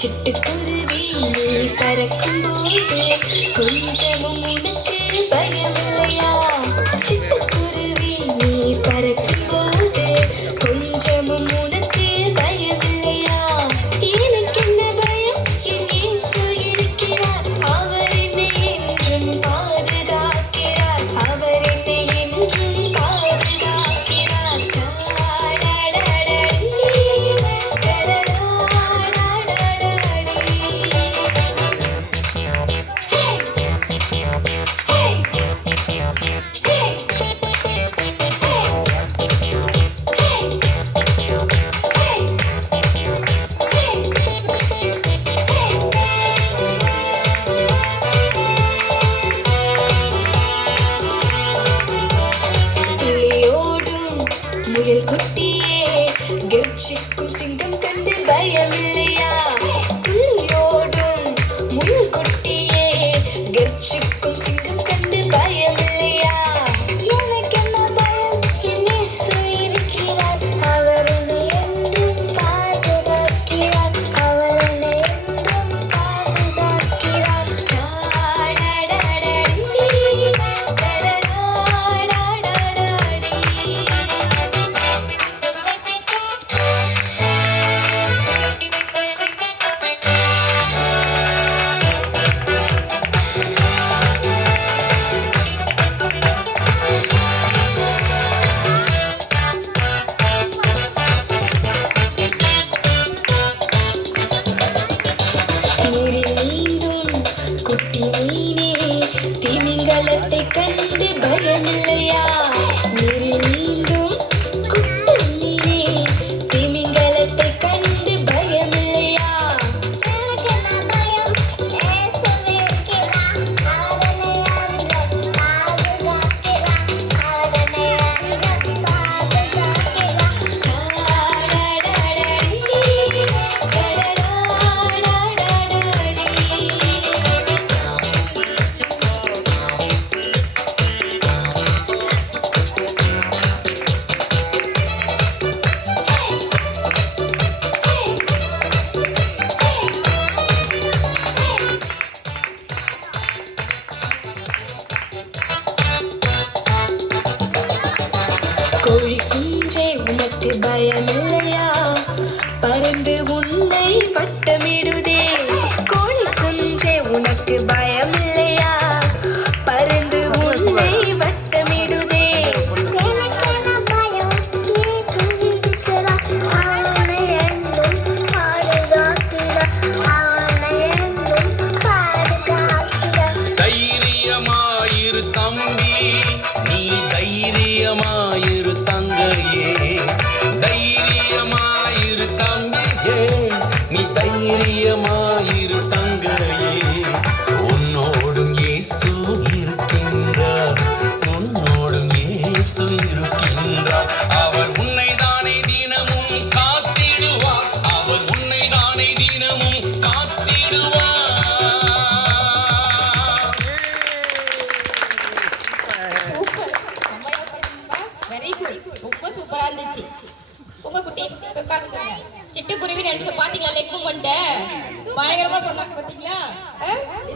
சிட்டுக்குருவி பறக்கும்போது கொஞ்சமும் உனக்கு பயமில்லையா? சிட்டுக்குருவி நீ பறக்கும்போது கொஞ்சமும் உனக்கு பயமில்லையா? எனக்கு என்ன பயம்? என் இயேசு இருக்கிறார். அவர் என்னை என்றும் பாதுகாக்கிறார். அவர் என்னை என்றும் பாதுகாக்கிறார். முயல் குட்டியே கர்ஜிக்கும் சிங்கம் கண்டு பயமில்லையா? புலியோடும் முயல் குட்டியே கர்ஜிக்கும் சிங்கம் கண்டு பயமில்லையா? எனக்கு என்ன பயம்? என் இயேசு இருக்கிறார். அவர் என்னை என்றும் பாதுகாக்கிறார். அவர் என்னை என்றும் பாதுகாக்கிறார். குட்டி மீனே திமிங்கலத்தை கண்டு பயமில்லையா? நீரில் நீந்தும் குட்டி மீனே திமிங்கலத்தை கண்டு பயமில்லையா? கோழி குஞ்சே உனக்கு பயமில்லையா? பறந்து உன்னை வட்டமிடுதே. கோழி குஞ்சே உனக்கு பயமில்லையா? பறந்து உன்னை வட்டமிடுதே. தைரியமாயிரு தம்பி, நீ தைரியமாயிரு தங்கையே. தைரியமாயிரு தம்பியே, நீ தைரியமாயிரு தங்கையே. உன்னோடும் இயேசு இருக்கின்றார். உன்னோடும் இயேசு இருக்கின்றார். அவர் உன்னைதானே தினமும் காத்திடுவார். அவர் உன்னைதானே தினமும் காத்திடுவார். வெரி குட், ரொம்ப சூப்பரா இருந்துச்சு. உங்க குட்டி சிட்டுக்குருவி நினைச்ச பாத்தீங்களா? லெக் மூமெண்ட் பயங்கரமா பண்ணாங்க பாத்தீங்களா?